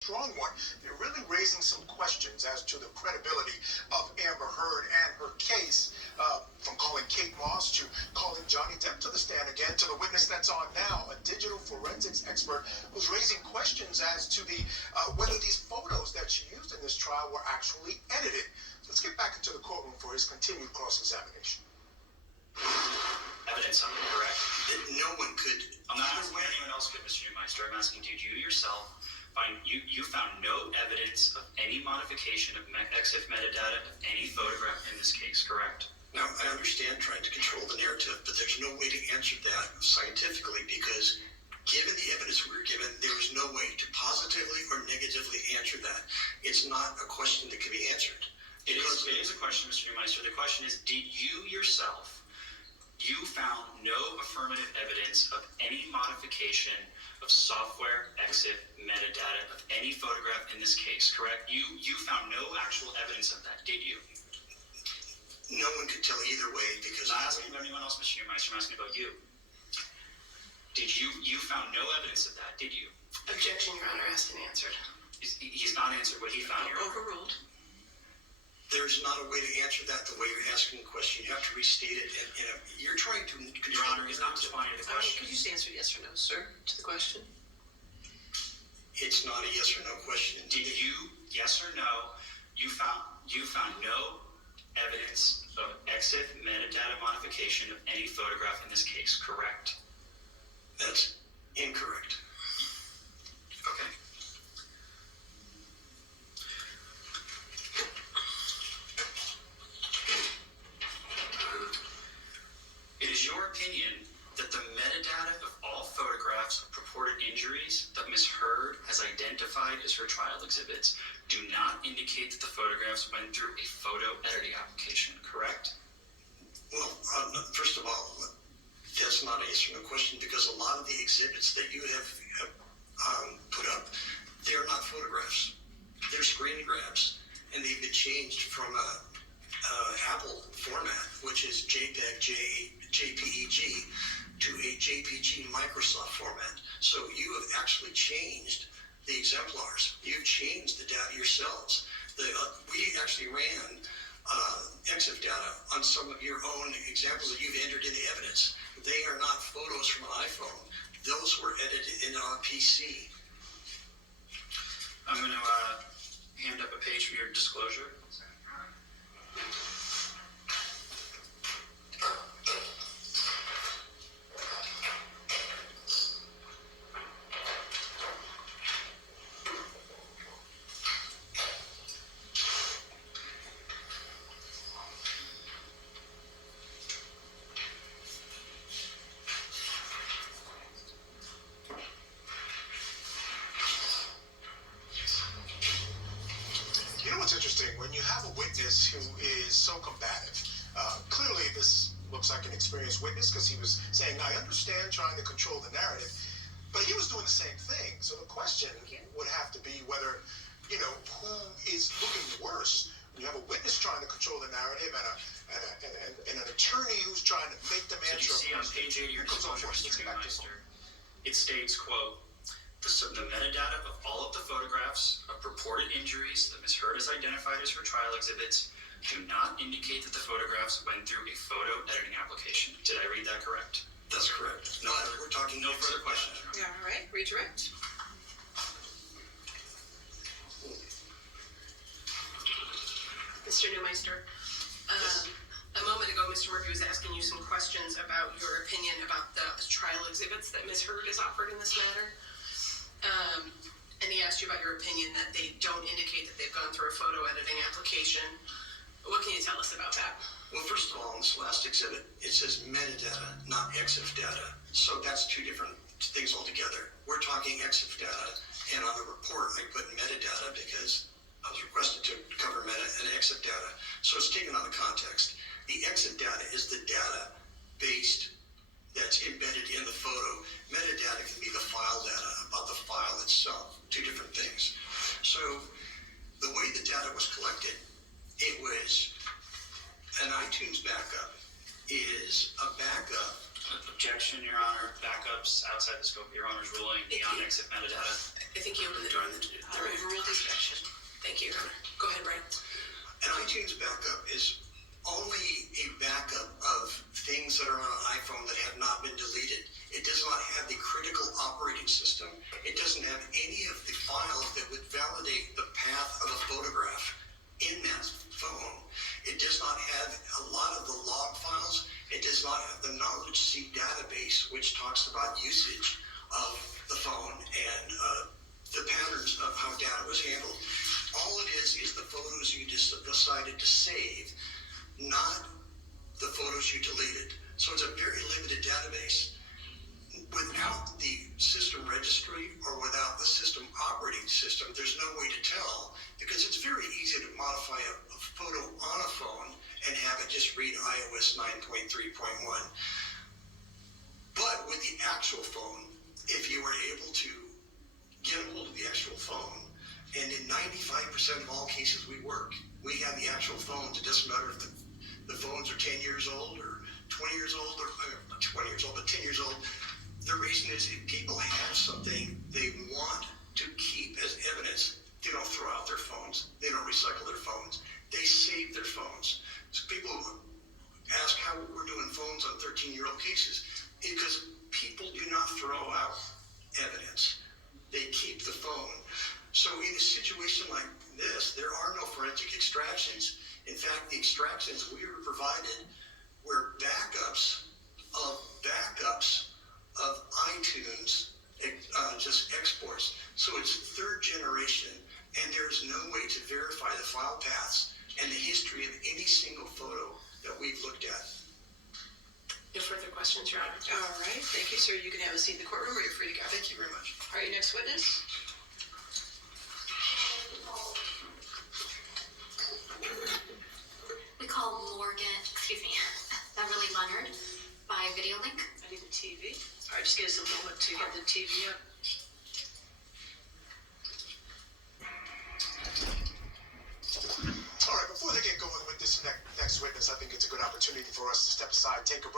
strong one. They're really raising some questions as to the credibility of Amber Heard and her case, from calling Kate Moss to calling Johnny Depp to the stand again, to the witness that's on now, a digital forensics expert who's raising questions as to the whether these photos that she used in this trial were actually edited. Let's get back into the courtroom for his continued cross-examination. Evidence on it, correct? That no one could. I'm not asking anyone else could, Mr. Neumeister. I'm asking, did you yourself you found no evidence of any modification of EXIF metadata of any photograph in this case, correct? Now, I understand trying to control the narrative, but there's no way to answer that scientifically because given the evidence we were given, there was no way to positively or negatively answer that. It's not a question that can be answered. It is a question, Mr. Neumeister. The question is, did you yourself, you found no affirmative evidence of any modification of software, EXIF, metadata of any photograph in this case, correct? You found no actual evidence of that, did you? No one could tell either way because I'm not asking about anyone else, Mr. Neumeister. I'm asking about you. Did you found no evidence of that, did you? Objection, Your Honor, asked and answered. He's not answered what he found, Your Honor. Overruled. There's not a way to answer that the way you're asking the question. You have to restate it, and you're trying to control. Your Honor, he's not responding to the question. Could you just answer yes or no, sir, to the question? It's not a yes or no question. Did you, yes or no, you found no evidence of EXIF metadata modification of any photograph in this case, correct? That's incorrect. Okay. It is your opinion that the metadata of all photographs of purported injuries that Ms. Heard has identified as her trial exhibits do not indicate that the photographs went through a photo editing application, correct? Well, first of all, that's not answering the question because a lot of the exhibits that you have put up, they're not photographs. They're screen grabs, and they've been changed from a Apple format, which is JPEG, JPEG, to a JPG Microsoft format. So you have actually changed the exemplars. You've changed the data yourselves. We actually ran EXIF data on some of your own examples that you've entered in the evidence. They are not photos from an iPhone. Those were edited in on a PC. I'm going to hand up a page from your disclosure. You know what's interesting? When you have a witness who is so combative, clearly this looks like an experienced witness because he was saying, I understand trying to control the narrative, but he was doing the same thing. So the question would have to be whether, who is looking worse? When you have a witness trying to control the narrative and an attorney who's trying to make them answer. So you see on page 8 of your disclosure, Mr. Neumeister, it states, quote, the metadata of all of the photographs of purported injuries that Ms. Heard has identified as her trial exhibits do not indicate that the photographs went through a photo editing application. Did I read that correct? That's correct. No, we're talking No further questions. All right, redirect. Mr. Neumeister, Yes. a moment ago, Mr. Murphy was asking you some questions about your opinion about the trial exhibits that Ms. Heard has offered in this matter. And he asked you about your opinion that they don't indicate that they've gone through a photo editing application. What can you tell us about that? Well, first of all, on this last exhibit, it says metadata, not EXIF data. So that's two different things altogether. We're talking EXIF data, and on the report, I put metadata because I was requested to cover meta and EXIF data. So it's taken out of context. The EXIF data is the data based that's embedded in the photo. Metadata can be the file data about the file itself, two different things. So the way the data was collected, it was an iTunes backup is a backup. Objection, Your Honor. Backups outside the scope of Your Honor's ruling beyond EXIF metadata. I think you opened the door on the Overruled the objection. Thank you, Your Honor. Go ahead, Brian. An iTunes backup is only a backup of things that are on an iPhone that have not been deleted. It does not have the critical operating system. It doesn't have any of the files that would validate the path of a photograph in that phone. It does not have a lot of the log files. It does not have the Knowledge C database, which talks about usage of the phone and the patterns of how data was handled. All it is the photos you just decided to save, not the photos you deleted. So it's a very limited database. Without the system registry or without the system operating system, there's no way to tell, because it's very easy to modify a photo on a phone and have it just read iOS 9.3.1. But with the actual phone, if you were able to get a hold of the actual phone, and in 95% of all cases we work, we have the actual phones. It doesn't matter if the phones are 10 years old or 20 years old, or not 20 years old, but 10 years old. The reason is if people have something they want to keep as evidence, they don't throw out their phones. They don't recycle their phones. They save their phones. So people ask how we're doing phones on 13-year-old cases. Because people do not throw out evidence. They keep the phone. So in a situation like this, there are no forensic extractions. In fact, the extractions we were provided were backups of iTunes, just exports. So it's third generation, and there's no way to verify the file paths and the history of any single photo that we've looked at. No further questions, Your Honor. All right, thank you, sir. You can have a seat in the courtroom, or you're free to go. Thank you very much. All right, your next witness. We call Beverly Leonard by video link. I need the TV. All right, just give us a moment to get the TV up. All right, before they get going with this next witness, I think it's a good opportunity for us to step aside, take a break.